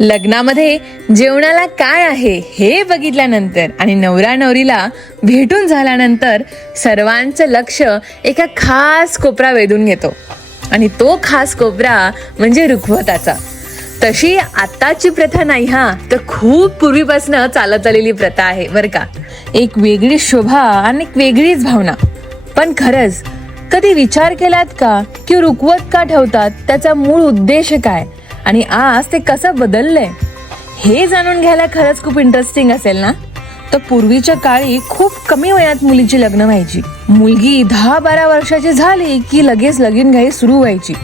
लग्नामध्ये जेवणाला काय आहे हे बघितल्यानंतर आणि नवरा नवरीला भेटून झाल्यानंतर सर्वांचं लक्ष एका खास कोपरा वेधून घेतो. आणि तो खास कोपरा म्हणजे रुखवताचा तशी आताची प्रथा नाही हा तर खूप पूर्वीपासून चालत आलेली प्रथा आहे बरं का. एक वेगळी शोभा आणि एक वेगळीच भावना. पण खरंच कधी विचार केलात का की रुखवत का ठेवतात? त्याचा मूळ उद्देश काय? आणि आज ते कसं बदललंय हे जाणून घ्यायला खरंच खूप इंटरेस्टिंग असेल ना? तर पूर्वीच्या काळी खूप कमी वयात मुलीची लग्न व्हायची. मुलगी दहा बारा वर्षाची झाली की लगेच लगीन घाई सुरू व्हायची.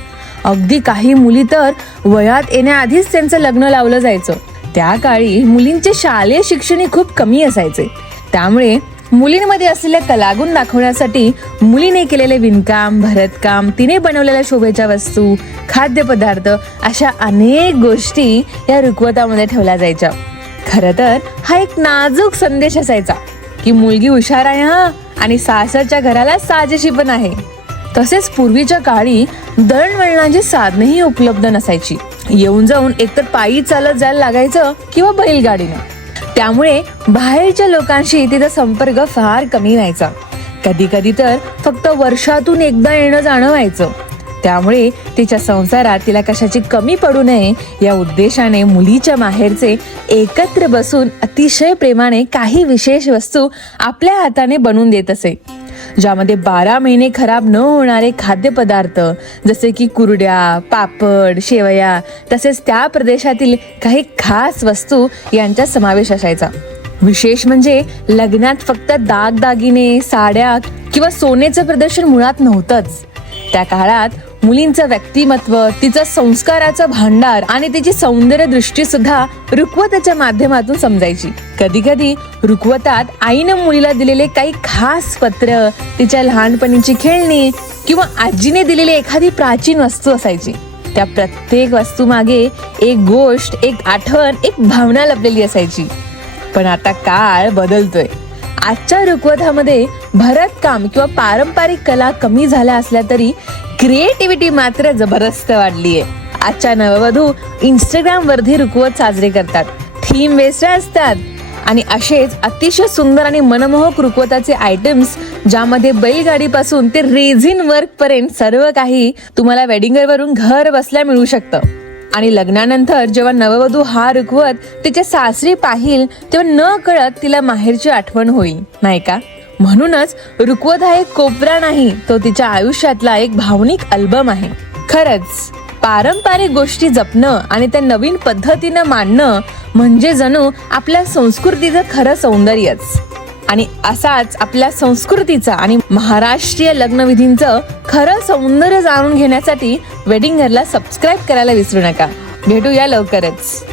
अगदी काही मुली तर वयात येण्याआधीच त्यांचं लग्न लावलं जायचं. त्या काळी मुलींचे शालेय शिक्षण खूप कमी असायचे. त्यामुळे मुलींमध्ये असलेले कलागुण दाखवण्यासाठी मुलीने केलेले विणकाम भरतकाम तिने बनवलेल्या शोभेच्या वस्तू खाद्यपदार्थ अशा अनेक गोष्टी या रुखवतामध्ये ठेवल्या जायच्या. खर तर हा एक नाजूक संदेश असायचा की मुलगी हुशार आहे हा आणि सासरच्या घराला साजेशी पण आहे. तसेच पूर्वीच्या काळी दळणवळणाची साधनेही उपलब्ध नसायची. येऊन जाऊन एकतर पायी चालत जायला लागायचं किंवा बैलगाडीनं. त्यामुळे बाहेरच्या लोकांशी तिचा संपर्क फार कमी व्हायचा. कधी कधी तर फक्त वर्षातून एकदा येणं जाणं व्हायचं. त्यामुळे तिच्या संसारात तिला कशाची कमी पडू नये या उद्देशाने मुलीच्या माहेरचे एकत्र बसून अतिशय प्रेमाने काही विशेष वस्तू आपल्या हाताने बनवून देत असे. ज्यामध्ये बारा महिने खराब न होणारे खाद्यपदार्थ जसे की कुरड्या पापड शेवया तसेच त्या प्रदेशातील काही खास वस्तू यांचा समावेश असायचा. विशेष म्हणजे लग्नात फक्त दागदागिने साड्या किंवा सोन्याचं प्रदर्शन मुळात नव्हतंच. त्या काळात मुलींचं व्यक्तिमत्व तिचं संस्काराचं भांडार आणि तिची सौंदर्य दृष्टी सुद्धा रुक्वताच्या माध्यमातून समजायची. कधी कधी रुक्वतात आईनं मुलीला दिलेले काही खास पत्र तिच्या लहानपणीची खेळणी किंवा आजीने दिलेली एखादी प्राचीन वस्तू असायची. त्या प्रत्येक वस्तू मागे एक गोष्ट एक आठवण एक भावना लपलेली असायची. पण आता काळ बदलतोय. आजच्या रुखवतामध्ये भरतकाम किंवा पारंपरिक कला कमी झाल्या असल्या तरी क्रिएटिव्हिटी मात्र जबरदस्त वाढली आहे आजच्या नववधू इंस्टाग्राम वरती रुकवत साजरे करतात. थीम वेस्ट असतात. आणि असेच अतिशय सुंदर आणि मनमोहक रुकवताचे आयटम्स ज्यामध्ये बैलगाडीपासून ते रेझिन वर्क पर्यंत सर्व काही तुम्हाला वेडिंग वरून घर बसल्या मिळू शकतं. आणि लग्नानंतर जेव्हा नववधू हा रुकवत तिच्या सासरी पाहिल तेव्हा न कळत तिला माहेरची आठवण होईल. नाही का? म्हणूनच रुखवत हा एक कोपरा नाही तो तिच्या आयुष्यातला एक भावनिक अल्बम आहे. खरंच पारंपरिक गोष्टी जपणं आणि त्या नवीन पद्धतीनं मांडणं म्हणजे जणू आपल्या संस्कृतीचं खरं सौंदर्यच. आणि असाच आपल्या संस्कृतीचा आणि महाराष्ट्रीय लग्नविधींचं खरं सौंदर्य जाणून घेण्यासाठी वेडिंग घरला सबस्क्राईब करायला विसरू नका. भेटूया लवकरच.